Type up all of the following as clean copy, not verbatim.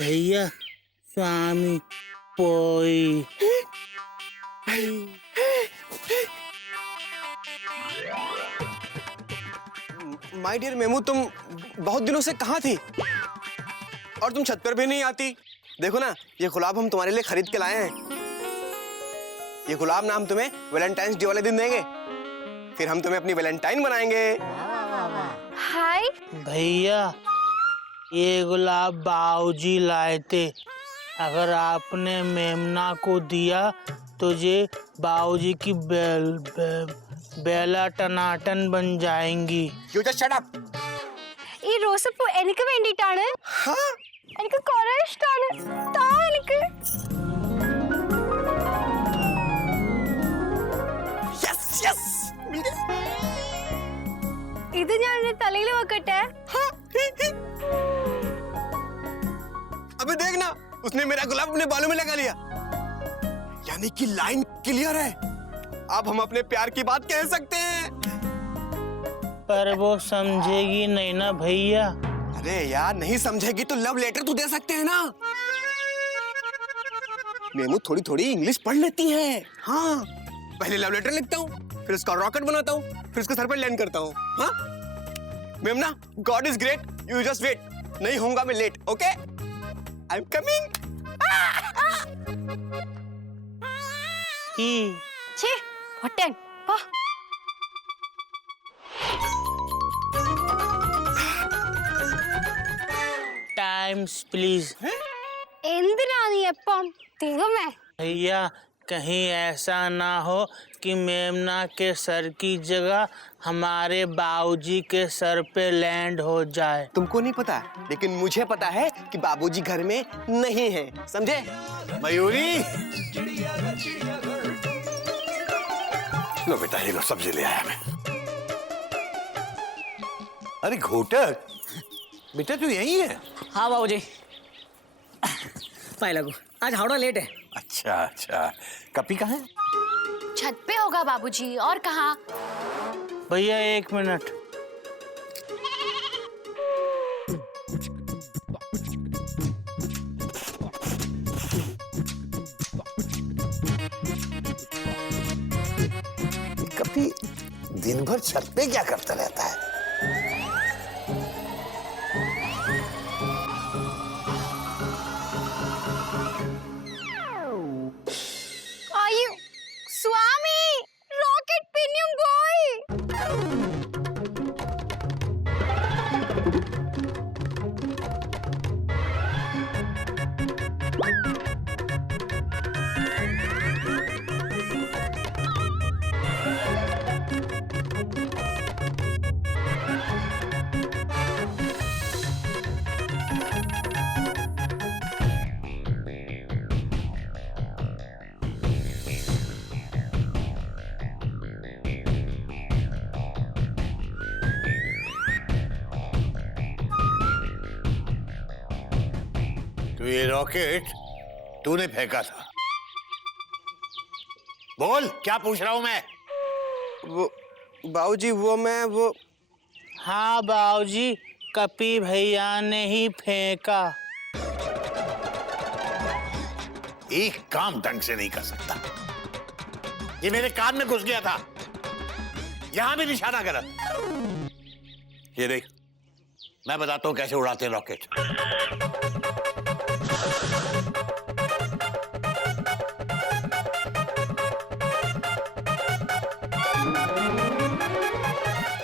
भैया स्वामी पोई। My dear MEMU, तुम बहुत दिनों से कहाँ थी और तुम छत पर भी नहीं आती। देखो ना, ये गुलाब हम तुम्हारे लिए खरीद के लाए हैं। ये गुलाब ना हम तुम्हें वैलेंटाइंस डे वाले दिन देंगे, फिर हम तुम्हें अपनी वैलेंटाइन बनाएंगे। हाय भैया ये गुलाब बाऊजी लाए थे। अगर आपने मेमना को दिया तो ये बाऊजी की बेला टनाटन बन जाएंगी। You just shut up. ഈ റോസപ്പൂ എനിക്ക് വേണ്ടിട്ടാണ്. എനിക്ക് കുറേ ഇഷ്ടമാണ്. താ എനിക്ക്. Yes, yes. ഇത് ഞാൻ എന്റെ തലയിൽ വെക്കട്ടെ. अबे देखना, उसने मेरा गुलाब अपने बालों में लगा लिया। यानी कि लाइन क्लियर है। अब हम अपने प्यार की बात कह सकते हैं। पर वो समझेगी नहीं ना भैया। अरे यार, नहीं समझेगी तो लव लेटर तो दे सकते हैं ना। मेमू थोड़ी थोड़ी इंग्लिश पढ़ लेती है। हाँ, पहले लव लेटर लिखता हूँ, फिर उसका रॉकेट बनाता हूँ, फिर उसके सर पर लैंड करता हूँ। हाँ मेमना, God is great, you just wait. नहीं होऊंगा मैं late, okay? I am coming. ഛേ ഒട്ടൻ പോ. Times please. എന്തിനാ നീ എപ്പം ദൈവമേ. भैया कहीं ऐसा ना हो कि मेमना के सर की जगह हमारे बाबूजी के सर पे लैंड हो जाए। तुमको नहीं पता, लेकिन मुझे पता है कि बाबूजी घर में नहीं है, समझे? मयूरी, लो बेटा, ये लो सब्जी ले आया मैं। अरे घोटक, बेटा तू यही है? हाँ बाबूजी, पाए लगू आज हावड़ा लेट है। अच्छा अच्छा, कपी कहाँ है? छत पे होगा बाबूजी, और कहाँ? भैया एक मिनट। कपी दिन भर छत पे क्या करता रहता है? आयु स्वामी रॉकेट पिनियम गोई. तो ये रॉकेट तूने फेंका था? बोल, क्या पूछ रहा हूं मैं? वो बाबूजी, वो हाँ बाबूजी, कपी भैया ने ही फेंका। एक काम ढंग से नहीं कर सकता। ये मेरे कान में घुस गया था। यहां भी निशाना गलत। ये देख, मैं बताता हूं कैसे उड़ाते हैं rocket.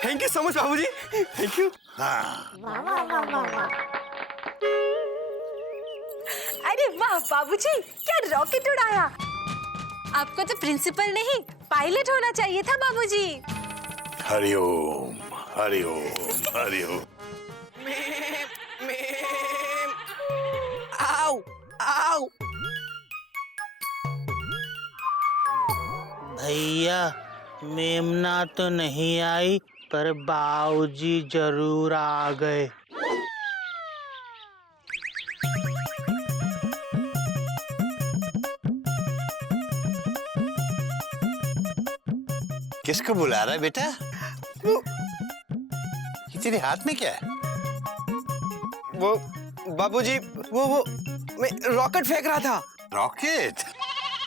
Thank you so much बाबूजी, थैंक यू। हाँ, अरे वाह बाबूजी, क्या रॉकेट उड़ाया. आपको तो प्रिंसिपल नहीं पायलट होना चाहिए था बाबूजी. हरिओम हरिओम हरिओम। आओ आओ। भैया मेमना तो नहीं आई, पर बाऊजी जरूर आ गए। किसको बुला रहा है बेटा? ये तेरे हाथ में क्या है? वो बाबूजी वो मैं रॉकेट फेंक रहा था। रॉकेट?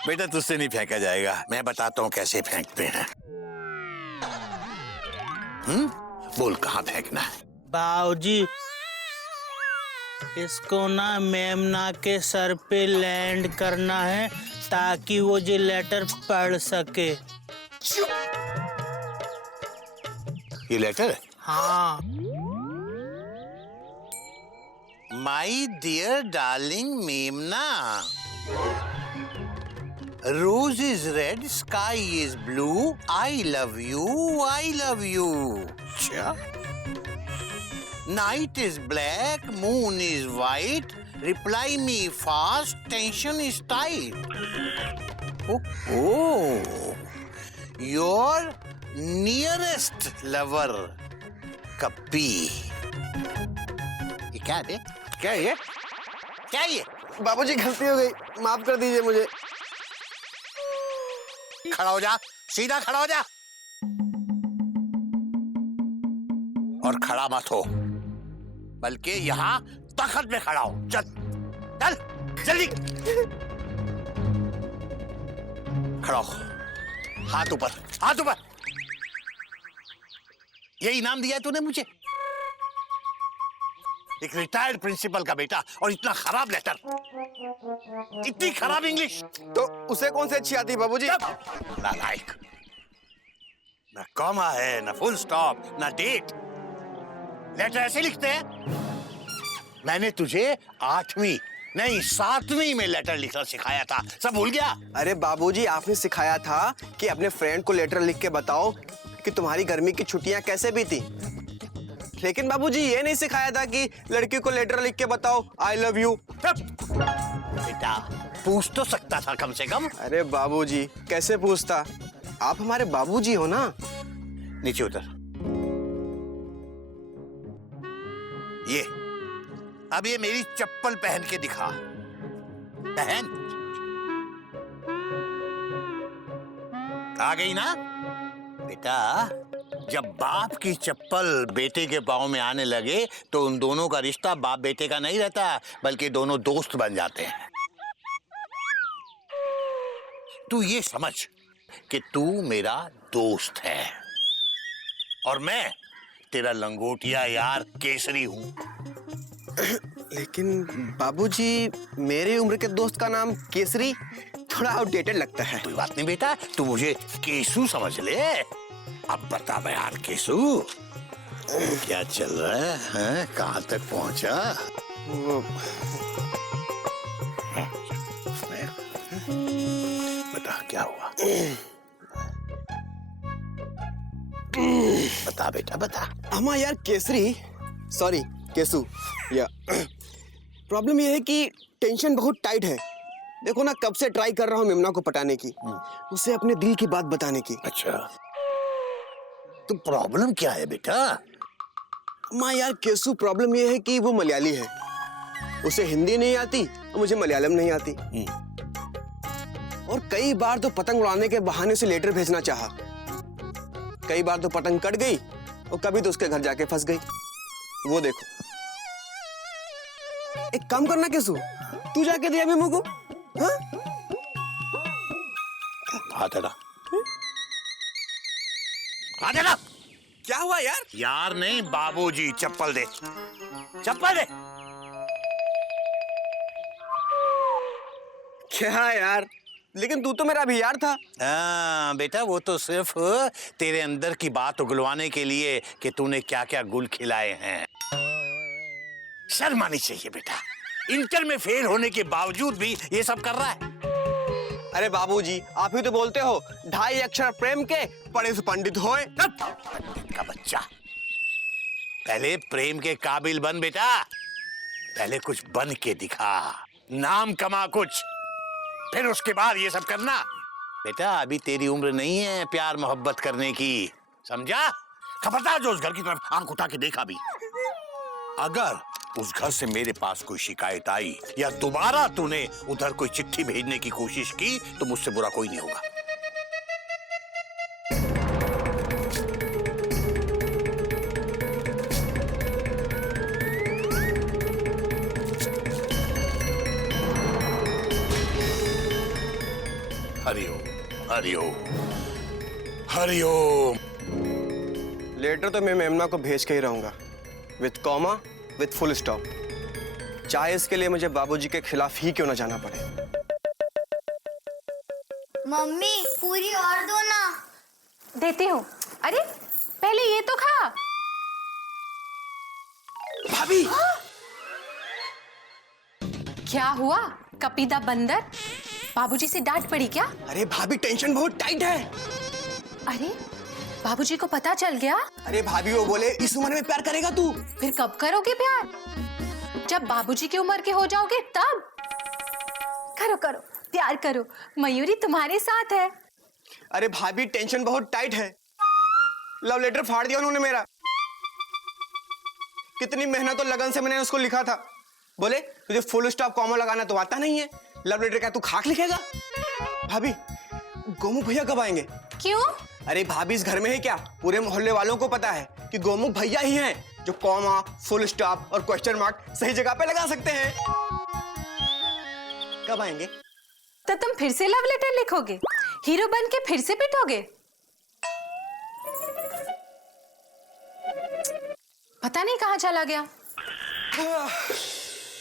बेटा तुझसे नहीं फेंका जाएगा, मैं बताता हूँ कैसे फेंकते हैं। बोल कहाँ फेंकना है? बाबूजी, इसको ना मेमना के सर पे लैंड करना है ताकि वो ये लेटर पढ़ सके। ये लेटर? हाँ। माई डियर डार्लिंग मेमना, rose is red, sky is blue, I love you, I love you. अच्छा, night is black, moon is white, reply me fast, tension is tight. Oh, your nearest lover कप्पी। ये क्या है? क्या है? क्या है ये? बाबूजी गलती हो गई, माफ कर दीजिए मुझे। खड़ा हो जा, सीधा खड़ा हो जा, और खड़ा मत हो, बल्कि यहाँ तख्त में खड़ा हो। चल चल जल्दी खड़ा हो, हाथ ऊपर, हाथ ऊपर। ये इनाम दिया है तूने मुझे, एक रिटायर्ड प्रिंसिपल का बेटा, और इतना खराब लेटर, इतनी खराब इंग्लिश। तो उसे कौन सी अच्छी आती है बाबूजी? नालायक, ना कॉमा है, ना फुल स्टॉप, ना डेट। लेटर ऐसे लिखते हैं? मैंने तुझे 8वीं नहीं 7वीं में लेटर लिखना सिखाया था, सब भूल गया? अरे बाबूजी, आपने सिखाया था कि अपने फ्रेंड को लेटर लिख के बताओ कि तुम्हारी गर्मी की छुट्टियां कैसे बीती। लेकिन बाबूजी ये नहीं सिखाया था कि लड़की को लेटर लिख के बताओ आई लव यू। बेटा पूछ तो सकता था कम से कम। अरे बाबूजी कैसे पूछता, आप हमारे बाबूजी हो ना। नीचे उतर। ये अब ये मेरी चप्पल पहन के दिखा। पहन। आ गई ना बेटा? जब बाप की चप्पल बेटे के पाँव में आने लगे तो उन दोनों का रिश्ता बाप बेटे का नहीं रहता, बल्कि दोनों दोस्त बन जाते हैं। तू ये समझ कि तू मेरा दोस्त है और मैं तेरा लंगोटिया यार केसरी हूं। लेकिन बाबूजी मेरी उम्र के दोस्त का नाम केसरी थोड़ा आउटडेटेड लगता है। कोई बात नहीं बेटा, तू मुझे केसू समझ ले। अब बता यार केसू, क्या चल रहा है, हैं? कहाँ तक पहुंचा? बता क्या हुआ? बता बेटा बता। अम्मा यार केसरी, सॉरी केसू, या प्रॉब्लम ये है कि टेंशन बहुत टाइट है। देखो ना, कब से ट्राई कर रहा हूँ मेमना को पटाने की, उसे अपने दिल की बात बताने की। अच्छा, तो प्रॉब्लम क्या है बेटा? माँ यार केसू, प्रॉब्लम ये है कि वो मलयाली है, उसे हिंदी नहीं आती और मुझे मलयालम नहीं आती। और कई बार तो पतंग उड़ाने के बहाने से लेटर भेजना चाहा, कई बार तो पतंग कट गई और कभी तो उसके घर जाके फंस गई। वो देखो, एक काम करना केसू, तू जाके दिया मेमू को। हाँ? हाथ हटा, हाथ हटा। क्या हुआ यार? यार नहीं बाबूजी, चप्पल दे, चप्पल दे। क्या यार, लेकिन तू तो मेरा भी यार था। हाँ बेटा, वो तो सिर्फ तेरे अंदर की बात उगलवाने के लिए कि तूने क्या क्या गुल खिलाए हैं। शर्म आनी चाहिए बेटा, इंटर में फेल होने के बावजूद भी ये सब कर रहा है। अरे बाबूजी, आप ही तो बोलते हो 2.5 अक्षर प्रेम के पढ़े से पंडित होए। पंडित का बच्चा, पहले प्रेम के काबिल बन बेटा, पहले कुछ बन के दिखा, नाम कमा कुछ, फिर उसके बाद ये सब करना। बेटा अभी तेरी उम्र नहीं है प्यार मोहब्बत करने की, समझा? खबरदार जो उस घर की तरफ आंख उठा के देखा भी, अगर उस घर से मेरे पास कोई शिकायत आई या दोबारा तूने उधर कोई चिट्ठी भेजने की कोशिश की तो मुझसे बुरा कोई नहीं होगा। हरिओम हरिओम हरिओम। लेटर तो मैं मेमना को भेज के ही रहूंगा, with comma, with full stop, चाहे इसके लिए मुझे बाबूजी के खिलाफ ही क्यों ना जाना पड़े। मम्मी पूरी और दो ना। देती हूँ। अरे पहले ये तो खा। भाभी क्या हुआ कपीदा बंदर, बाबूजी से डांट पड़ी क्या? अरे भाभी टेंशन बहुत टाइट है। अरे बाबूजी को पता चल गया? अरे भाभी वो बोले इस उम्र में प्यार करेगा तू। फिर कब करोगे प्यार? जब बाबूजी की उम्र के हो जाओगे तब। करो करो प्यार करो, मयूरी तुम्हारे साथ है। अरे भाभी टेंशन बहुत टाइट है, लव लेटर फाड़ दिया उन्होंने मेरा। कितनी मेहनत और लगन से मैंने उसको लिखा था। बोले तुझे फुल स्टॉप कॉमा लगाना तो आता नहीं है, लव लेटर क्या तू खाक लिखेगा। भाभी गोमुख भैया कब आएंगे? क्यों? अरे भाभी इस घर में है क्या, पूरे मोहल्ले वालों को पता है कि गोमुख भैया ही हैं जो कॉमा, फुल स्टॉप और क्वेश्चन मार्क सही जगह पे लगा सकते हैं। कब आएंगे? तो तुम फिर से लव लेटर लिखोगे, हीरो बन के फिर से पिटोगे? पता नहीं कहाँ चला गया।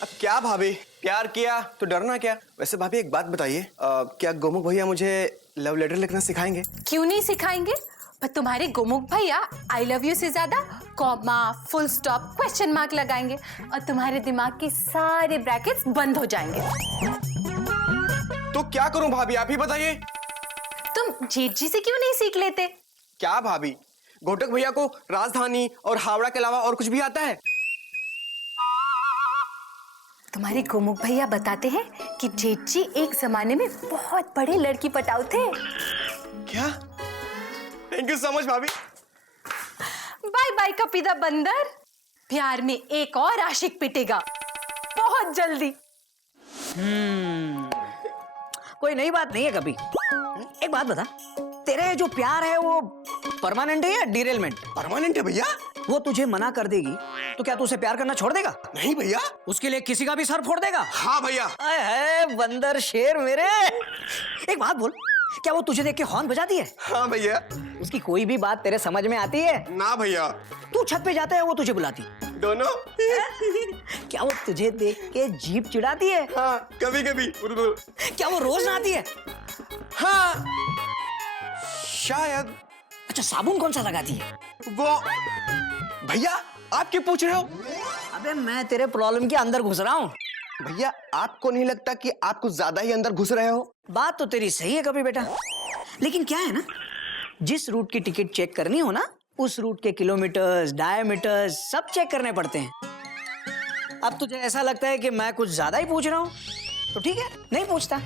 अब क्या भाभी, प्यार किया तो डरना क्या। वैसे भाभी एक बात बताइए, क्या गोमुख भैया मुझे लव लेटर लिखना सिखाएंगे? क्यों नहीं सिखाएंगे, पर तुम्हारे गोमुख भैया आई लव यू से ज्यादा comma, full stop, question mark लगाएंगे और तुम्हारे दिमाग के सारे ब्रैकेट्स बंद हो जाएंगे। तो क्या करूं भाभी, आप ही बताइए। तुम जेठ जी से क्यों नहीं सीख लेते? क्या भाभी, घोटक भैया को राजधानी और हावड़ा के अलावा और कुछ भी आता है? तुम्हारे गोमुख भैया बताते हैं कि जेठ जी एक जमाने में बहुत बड़े लड़की पटाऊ थे। क्या? थैंक यू सो मच भाभी। बाय बाय कपीदा बंदर, प्यार में एक और आशिक पिटेगा बहुत जल्दी। कोई नई बात नहीं है कभी। एक बात बता, तेरे जो प्यार है वो परमानेंट है या डिरेलमेंट? परमानेंट है भैया। वो तुझे मना कर देगी तो क्या तू उसे प्यार करना छोड़ देगा? नहीं भैया। उसके लिए किसी का भी सर फोड़ देगा? हाँ भैया। आए है बंदर शेर मेरे। एक बात बोल, क्या वो तुझे देख के हॉर्न बजाती है? हाँ भैया। उसकी कोई भी बात तेरे समझ में आती है? ना भैया। तू छत पे जाता है वो तुझे बुलाती? दोनों। क्या वो तुझे देख के जीभ चिढ़ाती है? हाँ कभी कभी। क्या वो रोज नहाती है? हाँ शायद। अच्छा साबुन कौन सा लगाती है? वो भैया आप क्यों पूछ रहे हो? अबे मैं तेरे प्रॉब्लम के अंदर घुस रहा हूँ। भैया आपको नहीं लगता कि आप कुछ ज्यादा ही अंदर घुस रहे हो? बात तो तेरी सही है कभी बेटा, लेकिन क्या है ना, जिस रूट की टिकट चेक करनी हो ना, उस रूट के किलोमीटर्स, डायमीटर्स सब चेक करने पड़ते हैं। अब तुझे ऐसा लगता है कि मैं कुछ ज्यादा ही पूछ रहा हूँ, तो ठीक है नहीं पूछता,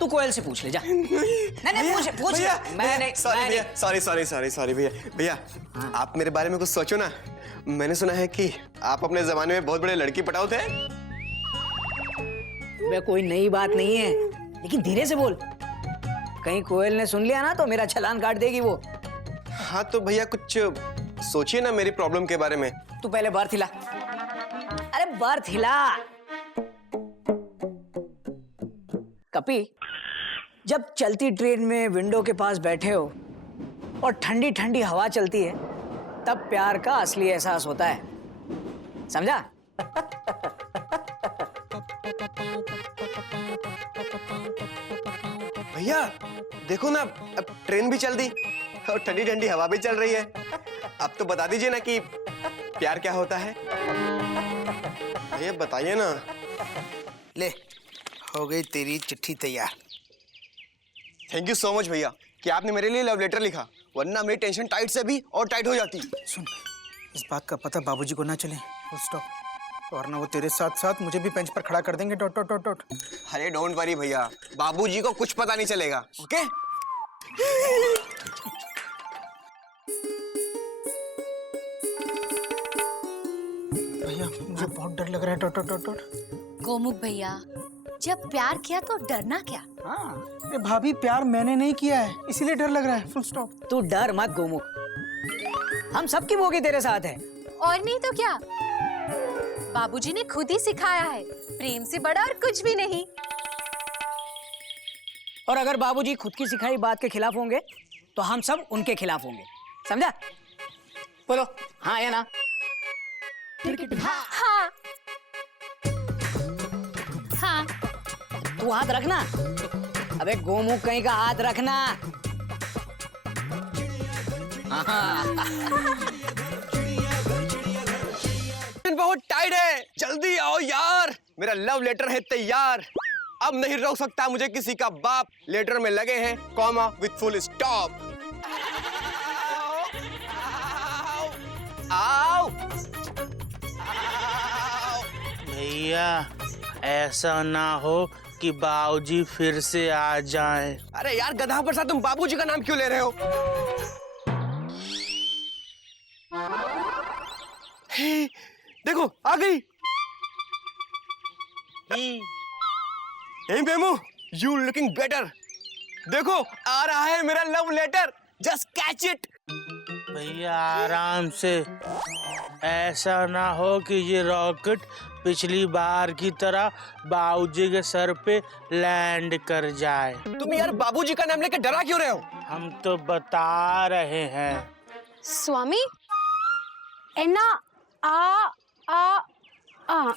तू कोयल से पूछ ले जा। नहीं पूछ भैया, मैं नहीं। सॉरी भैया, सॉरी भैया। भैया आप मेरे बारे में कुछ सोचो ना। मैंने सुना है कि आप अपने जमाने में बहुत बड़े लड़की पटाओ थे। वे कोई नई बात नहीं है, लेकिन धीरे से बोल, कहीं कोयल ने सुन लिया ना तो मेरा चालान काट देगी वो। हाँ तो भैया कुछ सोचिए ना मेरी प्रॉब्लम के बारे में। तू पहले बर्थ हिला। अरे बर्थ हिला। कपी, जब चलती ट्रेन में विंडो के पास बैठे हो और ठंडी ठंडी हवा चलती है, तब प्यार का असली एहसास होता है, समझा? भैया देखो ना, अब ट्रेन भी चल दी और ठंडी ठंडी हवा भी चल रही है। अब तो बता दीजिए ना कि प्यार क्या होता है। भैया बताइए ना। ले, हो गई तेरी चिट्ठी तैयार। थैंक यू सो मच भैया कि आपने मेरे लिए लव लेटर लिखा, वरना मेरी टेंशन टाइट से भी और टाइट हो जाती। सुन, इस बात का पता बाबूजी को ना चले, फुल स्टॉप, वरना वो तेरे साथ साथ मुझे भी बेंच पर खड़ा कर देंगे, डॉट डॉट डॉट डॉट। अरे डोंट वरी भैया, बाबूजी को कुछ पता नहीं चलेगा। ओके? भैया मुझे बहुत डर लग रहा है, dot dot dot dot. Gomukh भैया, जब प्यार किया तो डरना क्या? हाँ, अरे भाभी प्यार मैंने नहीं किया है, इसीलिए डर लग रहा है, फुल स्टॉप। तू डर मत गोमुख, हम सबकी बोगी तेरे साथ है। और नहीं तो क्या, बाबूजी ने खुद ही सिखाया है, प्रेम से बड़ा और कुछ भी नहीं। और अगर बाबूजी खुद की सिखाई बात के खिलाफ होंगे तो हम सब उनके खिलाफ होंगे, समझा? बोलो हाँ या ना? हाँ हाँ। तू हाथ रखना। अबे गोमुख कहीं का हाथ रखना। हाँ। बहुत टाइट है, जल्दी आओ यार, मेरा लव लेटर है तैयार। अब नहीं रोक सकता मुझे किसी का बाप। लेटर में लगे हैं कॉमा विथ फुल स्टॉप। आओ भैया ऐसा ना हो कि बाबूजी फिर से आ जाएं। अरे यार गधा प्रसाद, तुम बाबूजी का नाम क्यों ले रहे हो? हे, देखो आ गई। Hey Memu, you looking better. देखो आ रहा है मेरा love letter, just catch it. भैया आराम से, ऐसा ना हो कि ये रॉकेट पिछली बार की तरह बाबूजी के सर पे लैंड कर जाए। तुम यार बाबूजी का नाम लेकर डरा क्यों रहे हो? हम तो बता रहे हैं। स्वामी एना आ आ आ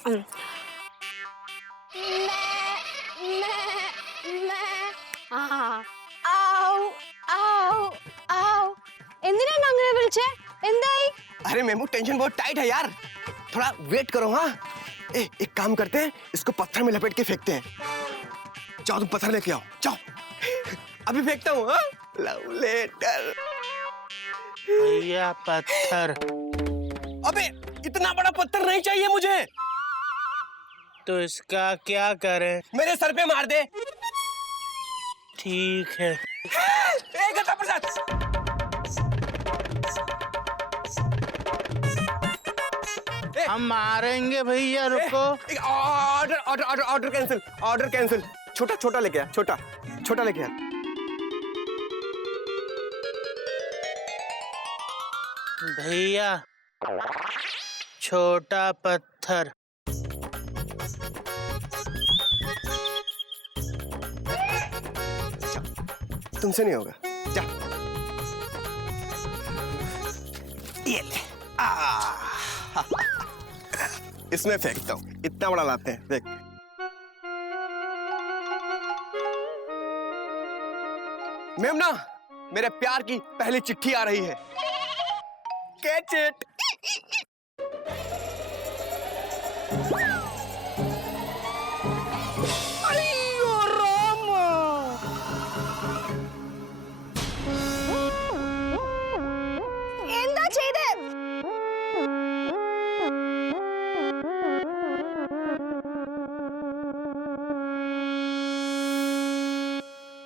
अरे मेमू टेंशन बहुत टाइट है यार, थोड़ा वेट करो। हाँ एक काम करते हैं, इसको पत्थर में लपेट के फेंकते हैं। जाओ तुम पत्थर लेके आओ, जाओ। अभी फेंकता हूँ। हाँ लव लेटर। भैया पत्थर। अबे इतना बड़ा पत्थर नहीं चाहिए मुझे। तो इसका क्या करें? मेरे सर पे मार दे। ठीक है। गधा प्रसाद, हम मारेंगे भैया, रुको। Order order order order cancel, order cancel. छोटा छोटा लेके आ, छोटा छोटा लेके आ। भैया छोटा पत्थर। तुमसे नहीं होगा, जा। ये ले। इसमें फेंकता हूँ, इतना बड़ा लाते हैं, देख। मेमना, मेरे प्यार की पहली चिट्ठी आ रही है। Catch it.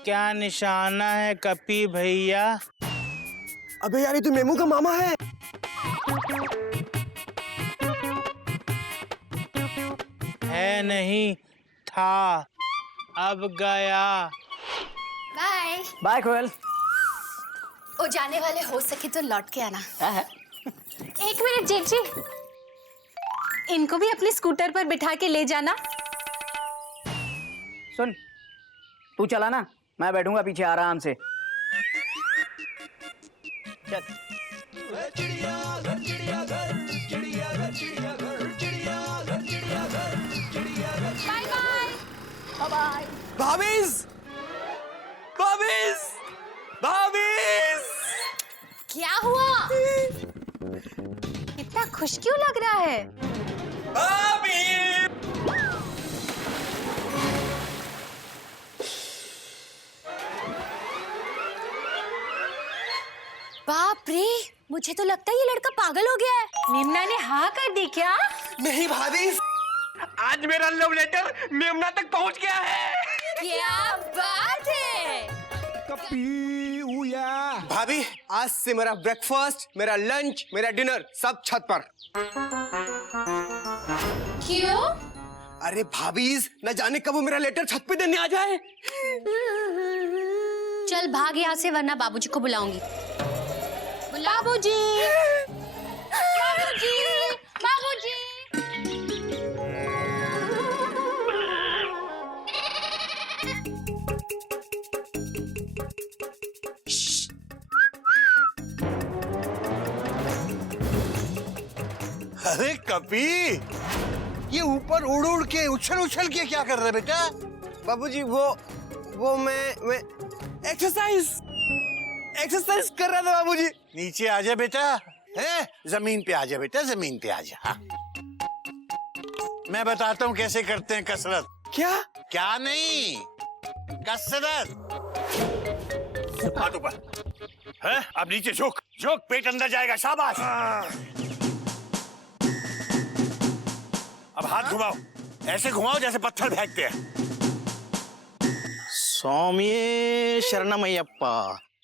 क्या निशाना है कपी भैया? अबे यार ये तो मेमू का मामा है। है नहीं था, अब गया। बाय। बाय कोयल। ओ जाने वाले हो सके तो लौट के आना। है? एक मिनट जेठ जी, इनको भी अपने स्कूटर पर बिठा के ले जाना। सुन, तू चला ना, मैं बैठूंगा पीछे आराम से। चल। Bye bye. बाय। भाभीज, भाभीज, भाभीज। क्या हुआ? इतना खुश क्यों लग रहा है? भाभी। बाप रे, मुझे तो लगता है ये लड़का पागल हो गया है। मेमना ने हाँ कर दी क्या? नहीं भाभी, आज मेरा लव लेटर मेमना तक पहुंच गया है। क्या बात है? भाभी, आज से मेरा ब्रेकफास्ट, मेरा लंच, मेरा डिनर सब छत पर। क्यों? अरे भाभीज, न जाने कब वो मेरा लेटर छत पे देने आ जाए। चल भाग यहाँ से वरना बाबूजी को बुलाऊंगी। बाबूजी, बाबूजी, बाबूजी। अरे कपी, ये ऊपर उड़ उड़ के उछल उछल के क्या कर रहे बेटा? बाबूजी वो मैं एक्सरसाइज कर रहा था बाबूजी। नीचे आ जा बेटा, है जमीन पे आ जा बेटा, जमीन पे आ जा। हाँ। मैं बताता हूँ कैसे करते हैं कसरत। क्या नहीं, कसरत। हाथ ऊपर है, अब नीचे झुक झुक, पेट अंदर जाएगा, शाबाश। अब हाथ घुमाओ, ऐसे घुमाओ जैसे पत्थर फेंकते हैं। स्वामिये शरणमय्यप्प,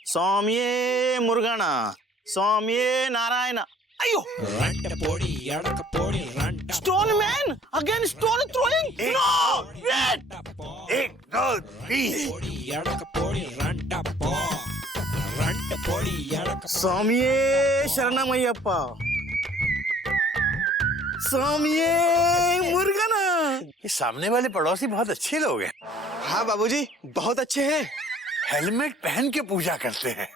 स्वामिये मुरुगन, स्वामिये नारायण। अयो, stone man again, stone throwing. No, wait. 1 2 3। स्वामिये शरणमय्यप्प, स्वामिये मुरुगन। ये सामने वाले पड़ोसी बहुत अच्छे लोग हैं। हाँ बाबूजी, बहुत अच्छे हैं। हेलमेट पहन के पूजा करते हैं।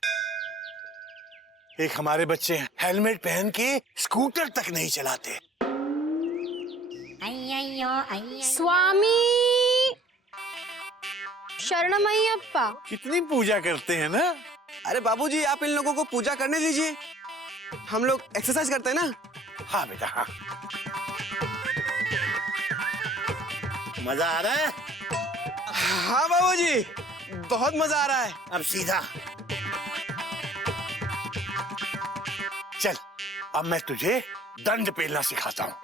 एक हमारे बच्चे हेलमेट पहन के स्कूटर तक नहीं चलाते। स्वामी शरणमय्यप्पा। कितनी पूजा करते हैं ना। अरे बाबूजी, आप इन लोगों को पूजा करने दीजिए, हम लोग एक्सरसाइज करते हैं ना। हाँ बेटा, हाँ। मजा आ रहा है? हाँ बाबूजी, बहुत मजा आ रहा है। अब सीधा चल, अब मैं तुझे दंड पेलना सिखाता हूँ।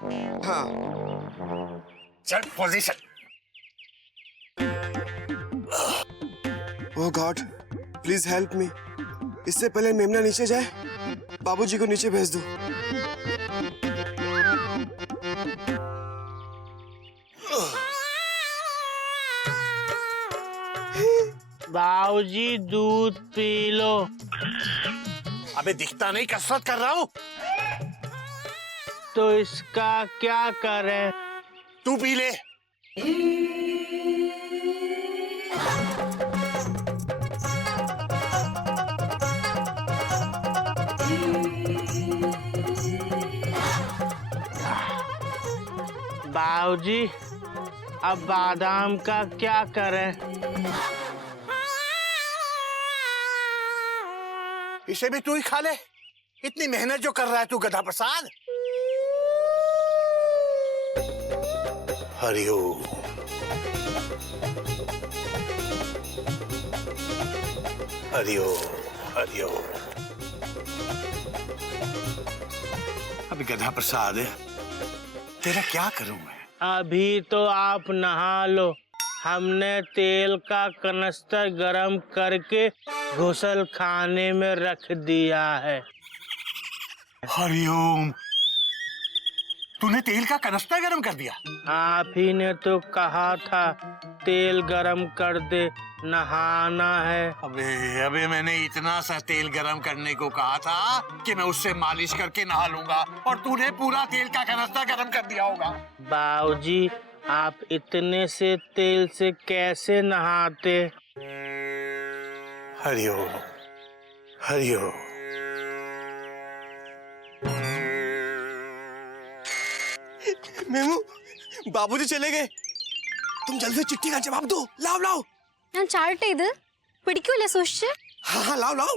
हाँ। चल position. Oh God, please help me. इससे पहले मेमना नीचे जाए, बाबूजी को नीचे भेज दो। बाबूजी दूध पी लो। अबे दिखता नहीं कसरत कर रहा हूँ। तो इसका क्या करें? तू पी ले। बाबूजी, अब बादाम का क्या करें? इसे भी तू ही खा ले। इतनी मेहनत जो कर रहा है तू गधा प्रसाद। हरिओम। हरिओम हरिओम। अभी गधा प्रसाद है, तेरा क्या करूं मैं? अभी तो आप नहा लो। हमने तेल का कनस्तर गरम करके घुसल खाने में रख दिया है। हरिओम, तूने तेल का कनस्तर गरम कर दिया? आप ही ने तो कहा था तेल गरम कर दे, नहाना है। अबे मैंने इतना सा तेल गरम करने को कहा था कि मैं उससे मालिश करके नहा लूंगा, और तूने पूरा तेल का कनस्तर गरम कर दिया होगा। बाबूजी, आप इतने से तेल से कैसे नहाते? हरिओम हरिओम। मेमू, बाबूजी चले गए। तुम जल्दी चिट्ठी का जवाब दो। लाओ लाओ। ഞാൻ ചാടട്ടെ ഇത് പിടിക്കൂലേ സൂക്ഷിച്ച്? हाँ हाँ, लाओ लाओ।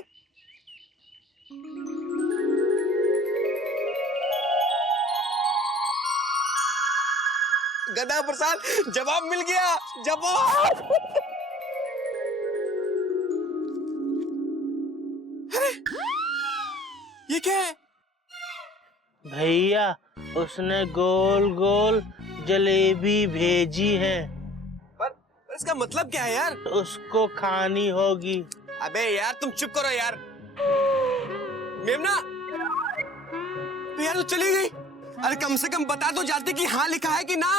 गधा प्रसाद, जवाब मिल गया। जवाब। अरे, ये क्या है? भैया, उसने गोल गोल जलेबी भेजी है। पर इसका मतलब क्या है यार? उसको खानी होगी। अबे यार, तुम चुप करो यार। मेमना, तो यार वो चली गई। अरे कम से कम बता दो जाती कि हाँ लिखा है कि ना।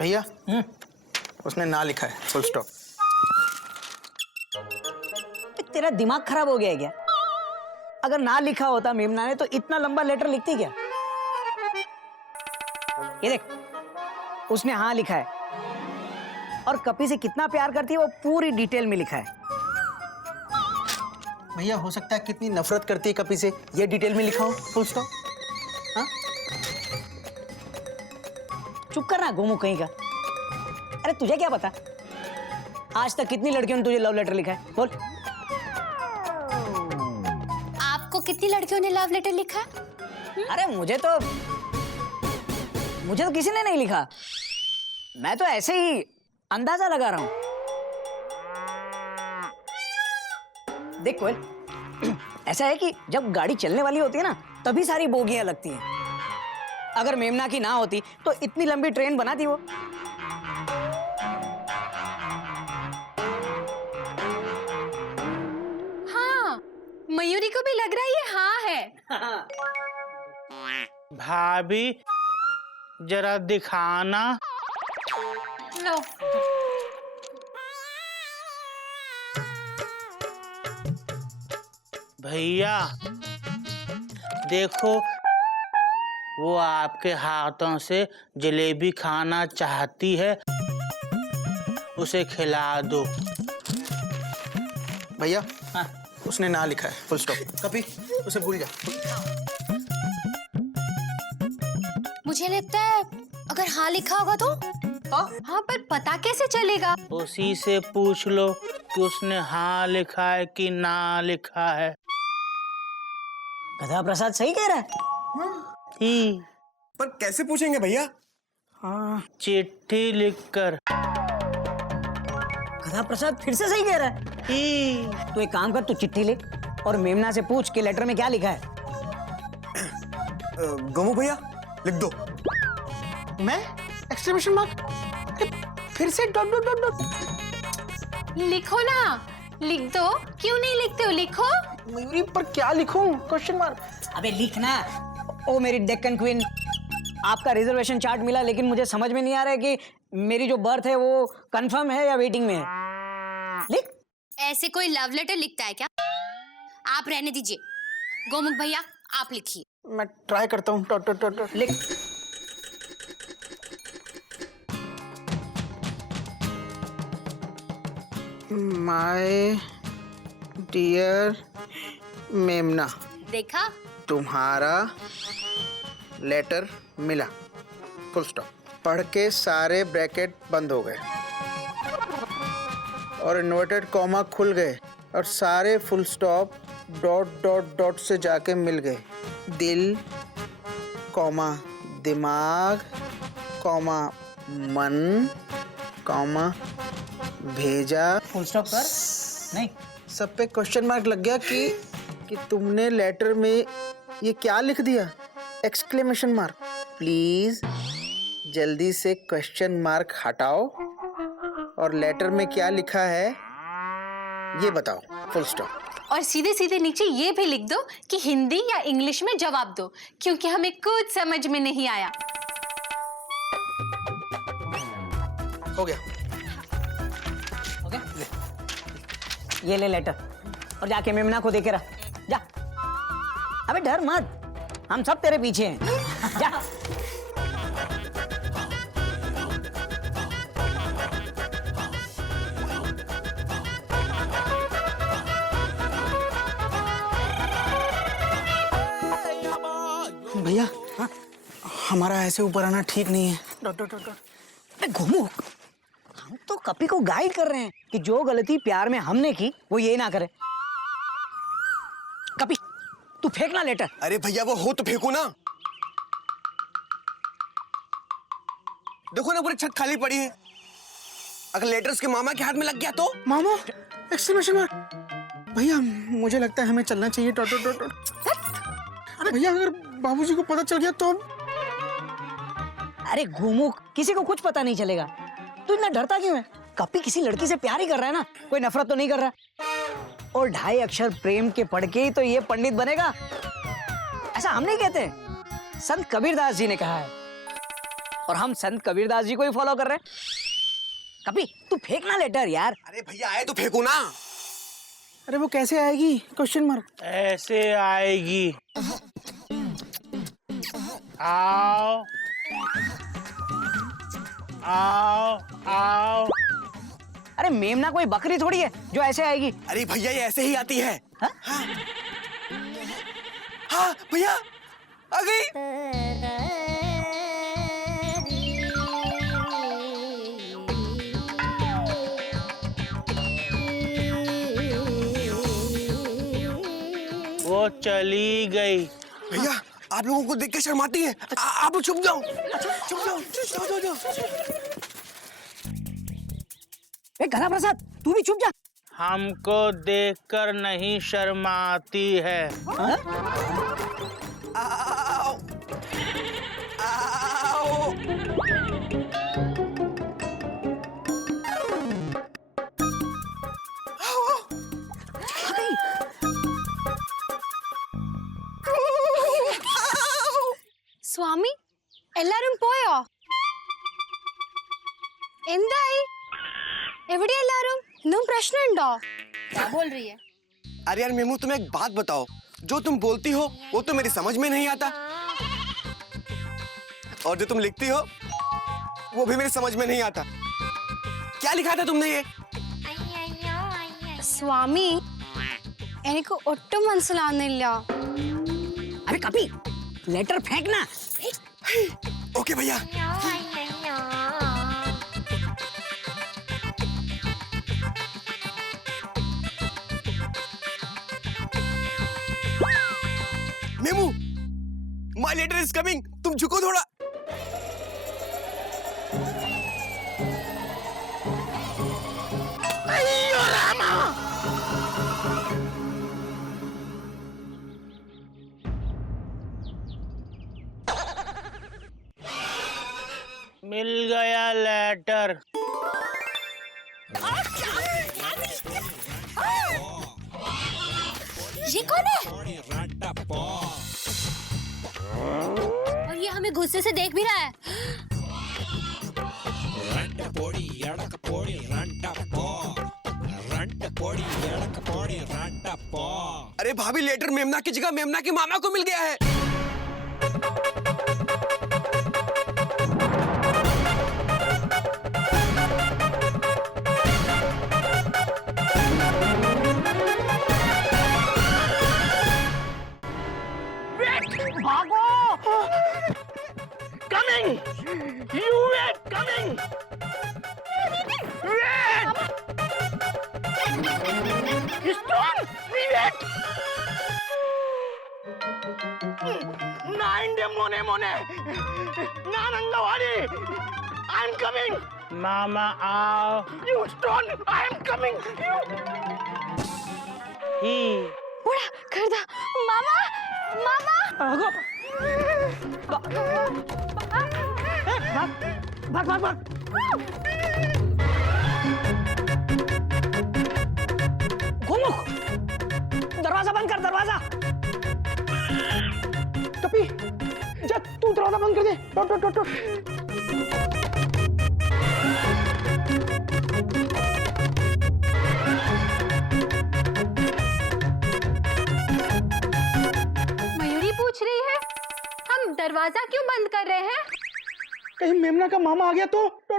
भैया, उसने ना लिखा है, फुल स्टॉप। तेरा दिमाग खराब हो गया है क्या? अगर ना लिखा होता मेमना ने तो इतना लंबा लेटर लिखती क्या? ये देख, उसने हाँ लिखा है, और कपी से कितना प्यार करती है वो पूरी डिटेल में लिखा है। भैया हो सकता है कितनी नफरत करती है कपी से, ये डिटेल में लिखा हो, फुल स्टॉप। हाँ चुप करना घूमू कहीं का। अरे तुझे क्या पता आज तक कितनी लड़कियों ने तुझे लव लेटर लिखा है, बोल। आपको कितनी लड़कियों ने लव लेटर लिखा है? अरे मुझे तो किसी ने नहीं लिखा, मैं तो ऐसे ही अंदाजा लगा रहा हूं। देख कोयल, ऐसा है कि जब गाड़ी चलने वाली होती है ना तभी सारी बोगियां लगती हैं। अगर मेमना की ना होती तो इतनी लंबी ट्रेन बनाती वो। हाँ, मयूरी को भी लग रहा है ये हाँ है। भाभी जरा दिखाना। लो। भैया देखो, वो आपके हाथों से जलेबी खाना चाहती है, उसे खिला दो। भैया हाँ उसने ना लिखा है, फुल स्टॉप। कपी उसे भूल जा। मुझे लगता है अगर हाँ लिखा होगा तो हाँ, पर पता कैसे चलेगा? उसी से पूछ लो कि उसने हाँ लिखा है कि ना लिखा है। गधा प्रसाद सही कह रहा है। ही पर कैसे पूछेंगे भैया? हाँ चिट्ठी लिखकर। गधा प्रसाद फिर से सही कह रहा है। ही तू एक काम कर, तू चिट्ठी ले और मेमना से पूछ कि लेटर में क्या लिखा है। गोमू भैया लिख दो। मैं एक्सक्लेमेशन मार्क, फिर से डॉट डॉट डॉट डॉट। लिखो ना, लिख दो। क्यों नहीं लिखते हो? लिखो। मयूरी पर क्या लिखूं? Question mark. अबे लिखना। ओ मेरी डेक्कन क्वीन, आपका रिजर्वेशन चार्ट मिला लेकिन मुझे समझ में नहीं आ रहा है कि मेरी जो बर्थ है वो कंफर्म है या वेटिंग में है। लिख। ऐसे कोई लव लेटर लिखता है क्या? आप रहने दीजिए। गोमुख भैया आप लिखिए। मैं ट्राई करता हूँ। Dot dot dot dot. लिख। माय डियर मेमना, देखा? तुम्हारा लेटर मिला, फुल स्टॉप। पढ़ के सारे ब्रैकेट बंद हो गए और इन्वर्टेड कॉमा खुल गए और सारे full stop dot dot dot से जाके मिल गए। दिल कॉमा दिमाग कॉमा मन कॉमा भेजा। फुल स्टॉप कर। नहीं, सब पे क्वेश्चन मार्क लग गया कि तुमने लेटर में ये क्या लिख दिया, एक्सक्लेमेशन मार्क। प्लीज जल्दी से क्वेश्चन मार्क हटाओ और लेटर में क्या लिखा है ये बताओ, फुल स्टॉप। और सीधे सीधे नीचे ये भी लिख दो कि हिंदी या इंग्लिश में जवाब दो, क्योंकि हमें कुछ समझ में नहीं आया। हो गया। ओके, ये ले लेटर और जाके मेमना को देके रहा। जा। अबे डर मत, हम सब तेरे पीछे हैं। जा। भैया हाँ? हमारा ऐसे ऊपर आना ठीक नहीं है। Dot dot dot dot. अबे घूमू, हम तो कपी को गाइड कर रहे हैं कि जो गलती प्यार में हमने की वो ये ना करे। कपी तू फेंकना लेटर। अरे भैया वो हो तो फेंको ना। देखो ना पूरी छत खाली पड़ी है। अगर लेटर उसके मामा के हाथ में लग गया तो? मामा एक्सक्लेमेशन मार्क। भैया मुझे लगता है हमें चलना चाहिए। Dot dot dot dot. अरे भैया अगर बाबूजी को पता चल गया तो? अरे घूमू, किसी को कुछ पता नहीं चलेगा। तू इतना डरता क्यों है? कपी किसी लड़की से प्यार ही कर रहा है ना, कोई नफरत तो नहीं कर रहा। और 2.5 अक्षर प्रेम के पढ़ के ही तो ये पंडित बनेगा, ऐसा हम नहीं कहते। संत कबीरदास जी ने कहा है और हम संत कबीरदास जी को ही फॉलो कर रहे हैं। कपी तू फेंकना लेटर यार। अरे भैया आए तो फेंको ना। अरे वो कैसे आएगी? Question mark. ऐसे आएगी। आओ आओ आओ। अरे मेमना कोई बकरी थोड़ी है जो ऐसे आएगी। अरे भैया ये ऐसे ही आती है। हाँ? भैया आ गई। वो चली गई। भैया आप लोगों को देख के शर्माती है। आप लोग छुप जाओ। छुप जाओ, जाओ, जाओ, जाओ। ए गधा प्रसाद, तू भी छुप जा। हमको देखकर नहीं शर्माती है। हाँ? आओ, आओ। സ്വാമി എല്ലാരും പോയോ എന്തായി എവിടെ എല്ലാരും ഇന്നും പ്രശ്നമുണ്ടോ क्या बोल रही है अरे यार मेमू तुम्हें एक बात बताओ, जो तुम बोलती हो वो तो मेरी समझ में नहीं आता, और जो तुम लिखती हो वो भी मेरी समझ में नहीं आता। क्या लिखा था तुमने ये? സ്വാമി എനിക്ക് ഒട്ടും മനസ്സിലാവുന്നില്ല अरे कपी, लेटर फेंकना। ओके भैया। Memu, my letter is coming, तुम झुको थोड़ा। अय्यो रामा। मिल गया लेटर। ये कौन है और ये हमें गुस्से से देख भी रहा है अरे भाभी, लेटर मेमना की जगह मेमना के मामा को मिल गया है। Coming! You were coming! Wait! Stone! Wait! Nine dem mone. Nanandawari! I'm coming! Mama, आओ! You stone! I'm coming! He! बड़ा कर दा मामा मामा भाग भाग भाग। गोमुख, दरवाजा बंद कर, दरवाजा। कपी, जा तू दरवाजा बंद कर दे। टो। मयूरी पूछ रही है हम दरवाजा क्यों बंद कर रहे हैं? कहीं मेमना का मामा आ गया तो? टो।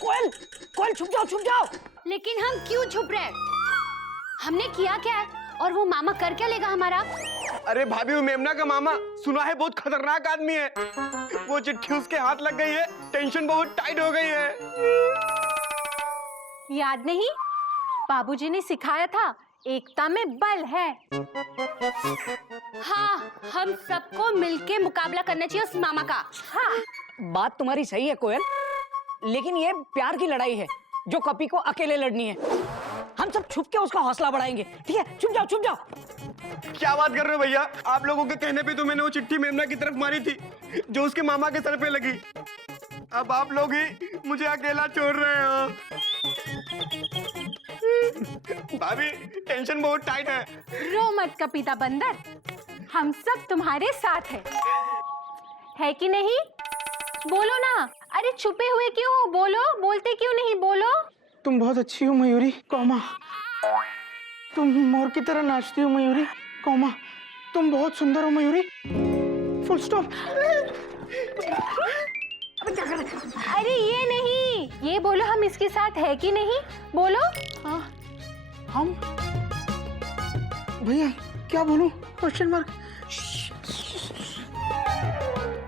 कोयल, कोयल छुप जाओ, छुप जाओ। लेकिन हम क्यों छुप रहे हैं? हमने किया क्या है और वो मामा कर क्या लेगा हमारा? अरे भाभी, वो मेमना का मामा सुना है बहुत खतरनाक आदमी है। वो चिट्ठी उसके हाथ लग गई है, टेंशन बहुत टाइट हो गई है। याद नहीं, बाबूजी ने सिखाया था एकता में बल है। हाँ, हम सबको मिलके मुकाबला करना चाहिए उस मामा का। हाँ, बात तुम्हारी सही है कोयल, लेकिन ये प्यार की लड़ाई है जो कपी को अकेले लड़नी है। हम सब छुप के उसका हौसला बढ़ाएंगे, ठीक है? छुप जाओ, छुप जाओ। क्या बात कर रहे हो भैया? आप लोगों के कहने पे तो मैंने वो चिट्ठी मेमना की तरफ मारी थी जो उसके मामा के सर पे लगी। अब आप लोग ही मुझे अकेला छोड़ रहे हो। भाभी, टेंशन बहुत टाइट है। रो मत कपीता बंदर, हम सब तुम्हारे साथ है कि नहीं? बोलो ना, अरे छुपे हुए क्यों हो? बोलो, बोलते क्यों नहीं? बोलो। तुम बहुत अच्छी हो मयूरी, कौमा। तुम मोर की तरह नाचती हो मयूरी, कौमा। तुम बहुत सुंदर हो मयूरी, फुल स्टॉप। अरे ये नहीं, ये बोलो हम इसके साथ है कि नहीं? बोलो। हम भैया क्या बोलूं? Question mark.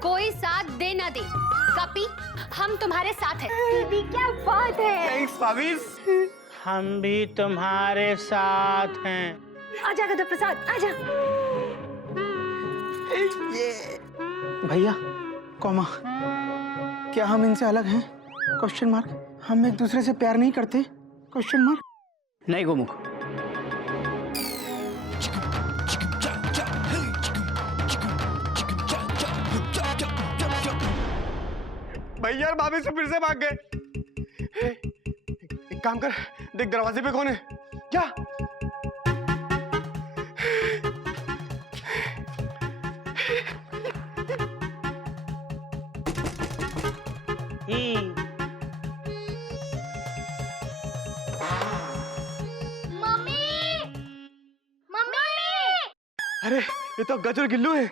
कोई साथ दे ना दे, कपी हम तुम्हारे साथ हैं। दीदी क्या बात है। थैंक्स भाभी। हम भी तुम्हारे साथ हैं। आजा गदा प्रसाद आजा। भैया कॉमा, क्या हम इनसे अलग हैं? Question mark. हम एक दूसरे से प्यार नहीं करते? Question mark. नहीं गोमुख, भैया और भाभी से फिर से भाग गए। एक काम कर, देख दरवाजे पे कौन है क्या? अरे ये तो गज और गिल्लू है।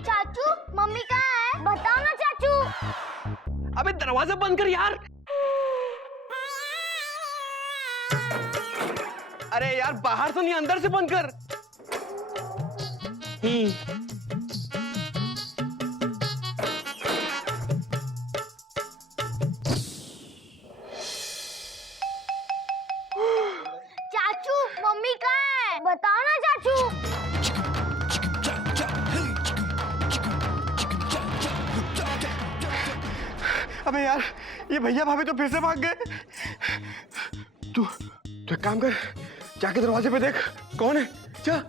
चाचू मम्मी कहाँ है? बताओ ना चाचू। अबे दरवाजा बंद कर यार। अरे यार बाहर तो नहीं, अंदर से बंद कर। चाचू मम्मी कहाँ है? बताओ ना चाचू। अबे यार ये भैया भाभी तो फिर से भाग गए। तू एक काम कर, जाके दरवाजे पे देख कौन है। जा।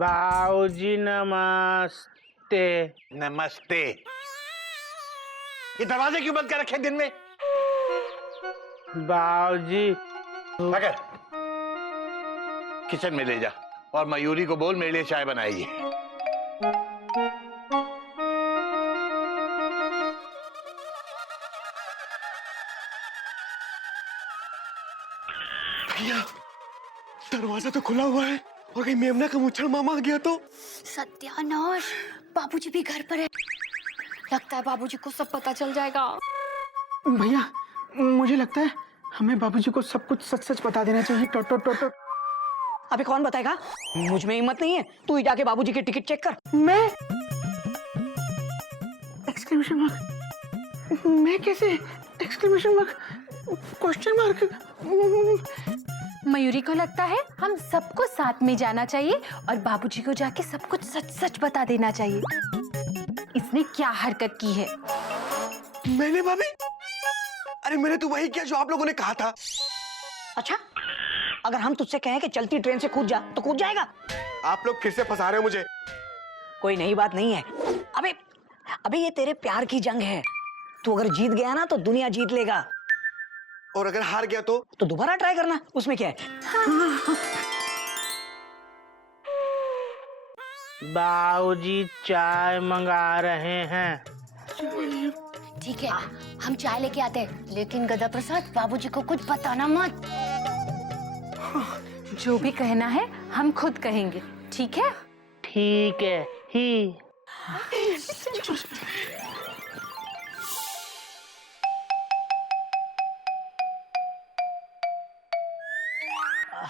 बाऊजी नमस्ते। नमस्ते। ये दरवाजे क्यों बंद कर रखे दिन में? बाऊजी मगर किचन में ले जा और मयूरी को बोल मेरे लिए चाय बनाइए। भैया दरवाजा तो खुला हुआ है और कहीं मेमना का मुच्छर मामा आ गया तो। सत्यानाश, बाबूजी भी घर पर है। लगता है बाबूजी को सब पता चल जाएगा। भैया मुझे लगता है हमें बाबूजी को सब कुछ सच सच बता देना चाहिए। टो टो टो टो। अबे कौन बताएगा? मुझ में हिम्मत नहीं है। तू ही जाके बाबूजी की टिकट चेक कर। मैं? Exclamation mark. मैं कैसे? Exclamation mark, question mark. Mayuri को लगता है हम सबको साथ में जाना चाहिए और बाबूजी को जाके सब कुछ सच सच बता देना चाहिए। इसने क्या हरकत की है? मैंने भाभी? अरे मैंने तो वही किया जो आप लोगों ने कहा था। अच्छा, अगर हम तुझसे कहें कि चलती ट्रेन से कूद जा तो कूद जाएगा? आप लोग फिर से फंसा रहे हो मुझे। कोई नई बात नहीं है। अबे अबे ये तेरे प्यार की जंग है। तू अगर जीत गया ना तो दुनिया जीत लेगा, और अगर हार गया तो दोबारा ट्राई करना, उसमें क्या है? बाऊजी चाय मंगा रहे हैं। ठीक है, हम चाय लेके आते हैं, लेकिन गदा प्रसाद बाबूजी को कुछ बताना मत। जो भी कहना है हम खुद कहेंगे, ठीक है? ठीक है ही।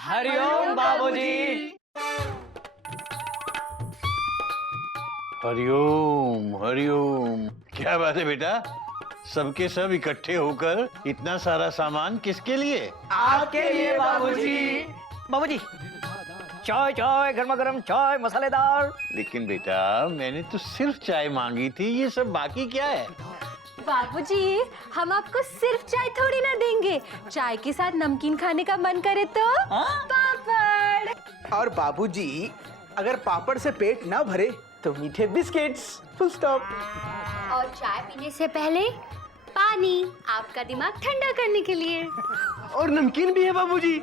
हरिओम बाबूजी। हरिओम हरिओम। क्या बात है बेटा, सबके सब इकट्ठे होकर इतना सारा सामान किसके लिए? आपके लिए बाबूजी। बाबूजी चाय चाय, गर्मा गर्म चाय, मसालेदार। लेकिन बेटा मैंने तो सिर्फ चाय मांगी थी, ये सब बाकी क्या है? बाबूजी हम आपको सिर्फ चाय थोड़ी ना देंगे, चाय के साथ नमकीन खाने का मन करे तो पापड़। और बाबूजी अगर पापड़ से पेट ना भरे तो मीठे बिस्किट्स। Full stop. और चाय पीने से पहले पानी, आपका दिमाग ठंडा करने के लिए। और नमकीन भी है बाबूजी।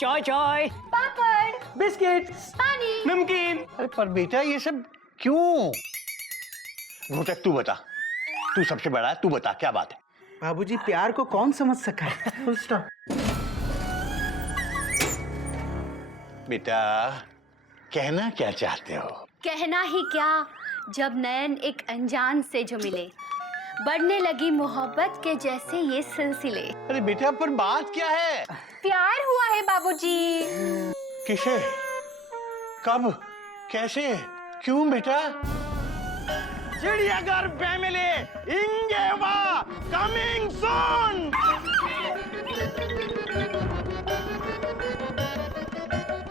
चाय चाय, पापड़, बिस्किट्स, पानी। नमकीन। अरे पर बेटा ये सब क्यों? घोटक तू बता, तू सबसे बड़ा है, तू बता क्या बात है? बाबूजी प्यार को कौन समझ सका है? Full stop. बेटा कहना क्या चाहते हो? कहना ही क्या, जब नयन एक अनजान से जो मिले, बढ़ने लगी मोहब्बत के जैसे ये सिलसिले। अरे बेटा पर बात क्या है? प्यार हुआ है बाबूजी। किसे? कब? कैसे? क्यों बेटा? चिड़ियाघर फैमिली इंगेवा कमिंग सून।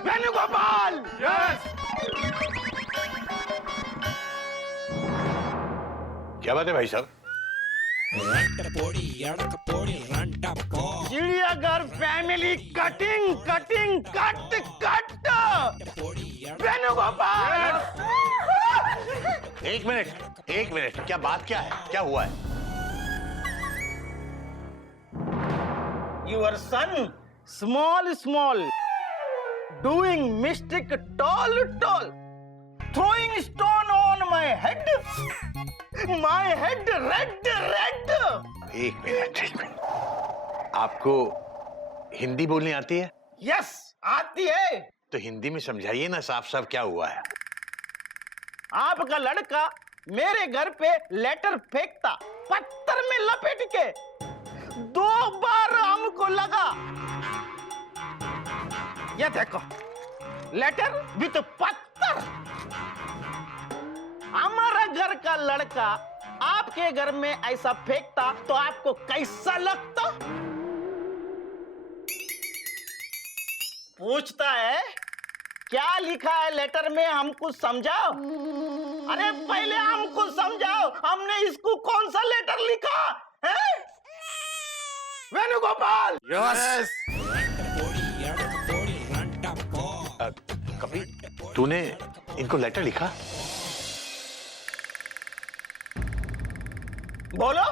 वेणुगोपाल। यस। क्या बात है भाई साहब? चिड़ियाघर family cutting cutting cut cut. Venugopal. एक मिनट, क्या बात क्या है? क्या हुआ है? Your son, small, doing mistake tall, throwing stone on my head red. एक मिनट। आपको हिंदी बोलनी आती है? Yes, आती है। तो हिंदी में समझाइए ना साफ क्या हुआ है? आपका लड़का मेरे घर पे लेटर फेंकता पत्थर में लपेट के। 2 बार हमको लगा। ये देखो लेटर विथ पत्थर। हमारा घर का लड़का आपके घर में ऐसा फेंकता तो आपको कैसा लगता? पूछता है क्या लिखा है लेटर में, हमको समझाओ। अरे पहले हमको समझाओ, हमने इसको कौन सा लेटर लिखा है? वेणुगोपाल। यस। कभी तूने इनको लेटर लिखा? बोलो,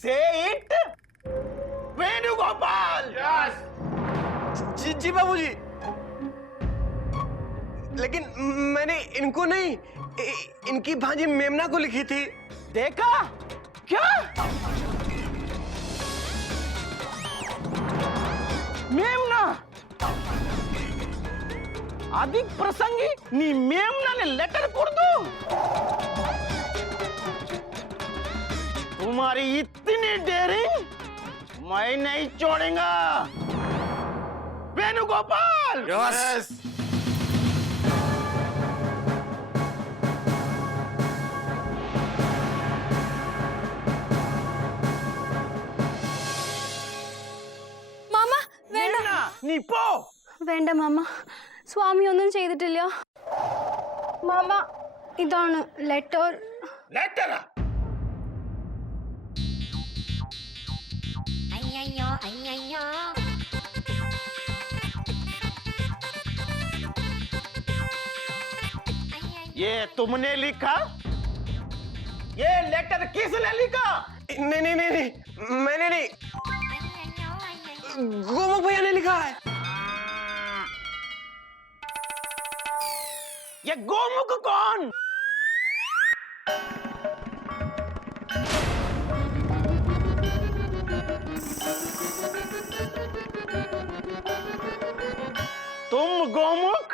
से इट। वेणुगोपाल। यस। जी बाबूजी। लेकिन मैंने इनको नहीं, इनकी भांजी मेमना को लिखी थी। देखा क्या? मेमना अधिक प्रसंगी नी मेमना ने लेटर कर दो। तुम्हारी इतनी डेयरिंग मैं नहीं छोड़ूंगा। वेणुगोपाल। यस। നിപ്പോ വേണ്ട മാമ, സ്വാമി ഒന്നും ചെയ്തിട്ടില്ല. മാമ ഇതാണ് ലെറ്റർ. ലെറ്ററാ? അയ്യോ അയ്യോ. ये तुमने लिखा? ये लेटर किसने लिखा? नहीं, मैंने नहीं, गोमुख भैया ने लिखा है। ये गोमुख कौन? तुम गोमुख?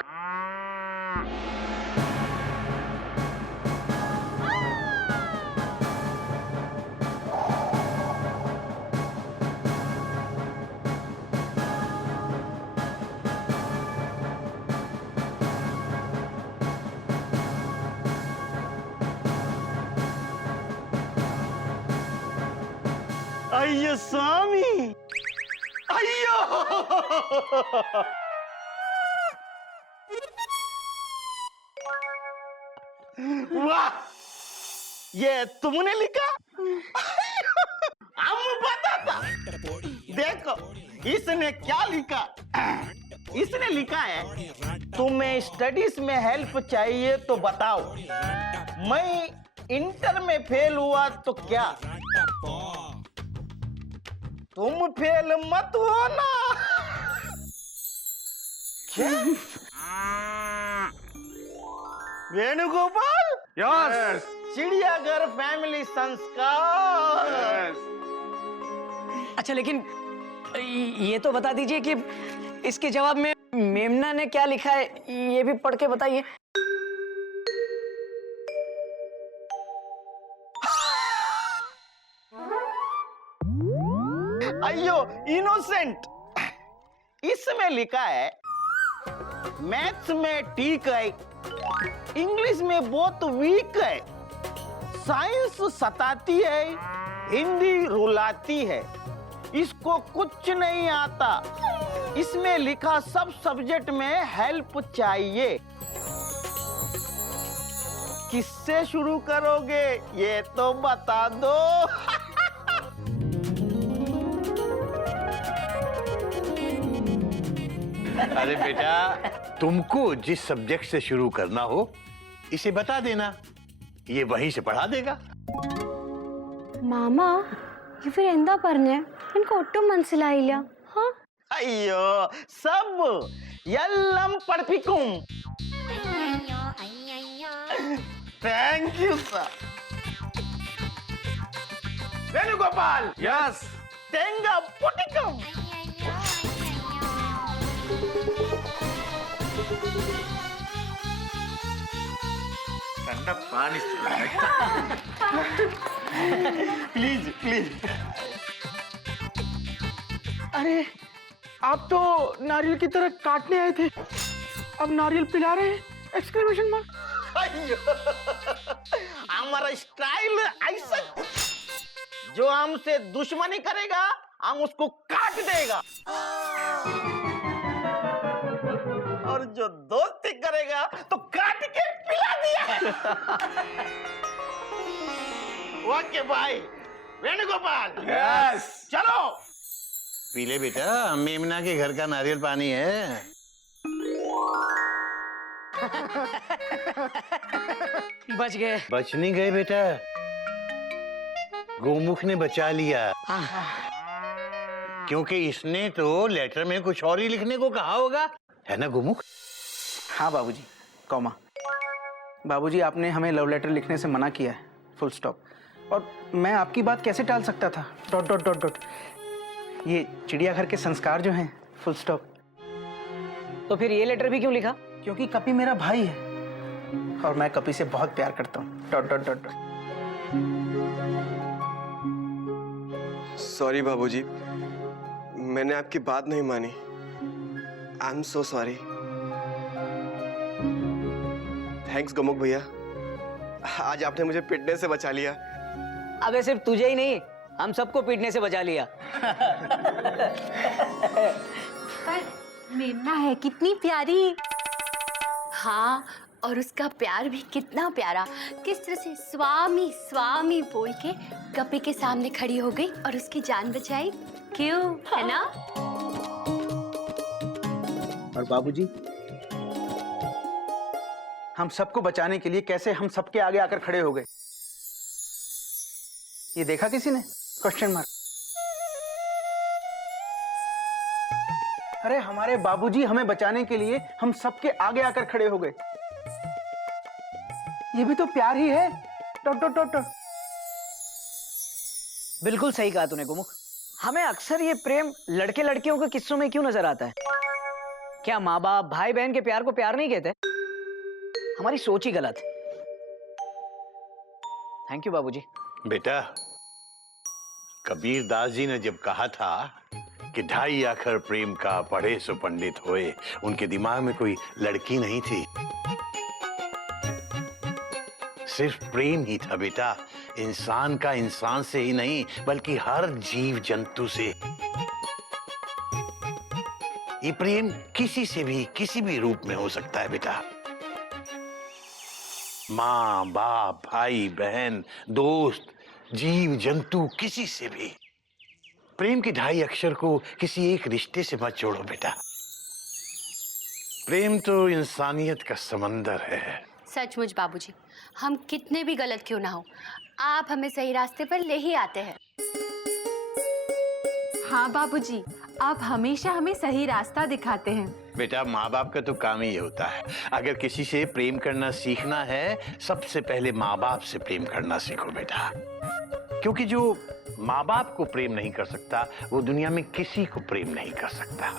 अय्यो स्वामी, अय्यो। वाह, ये तुमने लिखा? हम पता था। देखो इसने क्या लिखा? इसने लिखा है तुम्हें स्टडीज में हेल्प चाहिए तो बताओ, मैं इंटर में फेल हुआ तो क्या तुम फेल मत होना। क्या? वेणुगोपाल। यस। चिड़ियाघर फैमिली संस्कार। अच्छा लेकिन ये तो बता दीजिए कि इसके जवाब में मेमना ने क्या लिखा है ये भी पढ़ के बताइए। अयो इनोसेंट, इसमें लिखा है मैथ्स में ठीक है, इंग्लिश में बहुत वीक है, साइंस सताती है, हिंदी रुलाती है, इसको कुछ नहीं आता। इसमें लिखा सब सब्जेक्ट में हेल्प चाहिए। किससे शुरू करोगे ये तो बता दो। अरे बेटा, तुमको जिस सब्जेक्ट से शुरू करना हो इसे बता देना, ये वहीं से पढ़ा देगा। മാമാ ഇവരെന്താ പറഞ്ഞേ? എനിക്ക് ഒട്ടും മനസ്സിലായില്ല. ഹാ? അയ്യോ സബ് എല്ലാം പഠിപ്പിക്കും. Thank you sir. Venugopal. Yes. തേങ്ങ പൊട്ടിക്കും. ठंडा पानी प्लीज प्लीज. अरे आप तो नारियल की तरह काटने आए थे, अब नारियल पिला रहे हैं? Exclamation mark. अయ్యో हमारा स्टाइल ऐसा, जो हमसे दुश्मनी करेगा हम उसको काट देगा, और जो दोस्ती करेगा तो काट के पिला दिया. ओके भाई. वेणुगोपाल. यस. चलो. पी ले बेटा, मेमना के घर का नारियल पानी है। बच गए। बच नहीं गए बेटा, गोमुख ने बचा लिया। क्योंकि इसने तो लेटर में कुछ और ही लिखने को कहा होगा, है ना गोमुख? हाँ बाबूजी, कॉमा. बाबूजी आपने हमें लव लेटर लिखने से मना किया है, फुल स्टॉप. और मैं आपकी बात कैसे टाल सकता था? Dot dot dot dot. ये चिड़ियाघर के संस्कार जो हैं, फुल स्टॉप. तो फिर ये लेटर भी क्यों लिखा? क्योंकि कपी मेरा भाई है और मैं कपी से बहुत प्यार करता हूँ. Dot dot dot dot. Sorry बाबूजी, मैंने आपकी बात नहीं मानी. I am so sorry. Thanks Gomukh भैया, आज आपने मुझे पिटने से बचा लिया. अबे सिर्फ तुझे ही नहीं, हम सबको पीटने से बचा लिया. पर मेमना है कितनी प्यारी. हाँ, और उसका प्यार भी कितना प्यारा. किस तरह से स्वामी स्वामी बोल के कपी के सामने खड़ी हो गई और उसकी जान बचाई. क्यों, है ना? और बाबूजी, हम सबको बचाने के लिए कैसे हम सबके आगे आकर खड़े हो गए, ये देखा किसी ने? Question mark. अरे हमारे बाबूजी हमें बचाने के लिए हम सबके आगे आकर खड़े हो गए. ये भी तो प्यार ही है. Dot dot dot dot. बिल्कुल सही कहा तूने गोमुख. हमें अक्सर ये प्रेम लड़के लड़कियों के किस्सों में क्यों नजर आता है? क्या माँ बाप भाई बहन के प्यार को प्यार नहीं कहते? हमारी सोच ही गलत. थैंक यू बाबूजी. बेटा, कबीर दास जी ने जब कहा था कि ढाई आखर प्रेम का पढ़े सो पंडित होए, उनके दिमाग में कोई लड़की नहीं थी, सिर्फ प्रेम ही था बेटा. इंसान का इंसान से ही नहीं बल्कि हर जीव जंतु से. ये प्रेम किसी से भी किसी भी रूप में हो सकता है बेटा. माँ बाप भाई बहन दोस्त जीव जंतु किसी से भी. प्रेम के ढाई अक्षर को किसी एक रिश्ते से मत जोड़ो बेटा. प्रेम तो इंसानियत का समंदर है. सचमुच बाबूजी, हम कितने भी गलत क्यों ना हो, आप हमें सही रास्ते पर ले ही आते हैं. हाँ बाबूजी, आप हमेशा हमें सही रास्ता दिखाते हैं. बेटा, माँ बाप का तो काम ही ये होता है. अगर किसी से प्रेम करना सीखना है, सबसे पहले माँ बाप से प्रेम करना सीखो बेटा. क्योंकि जो माँ बाप को प्रेम नहीं कर सकता, वो दुनिया में किसी को प्रेम नहीं कर सकता.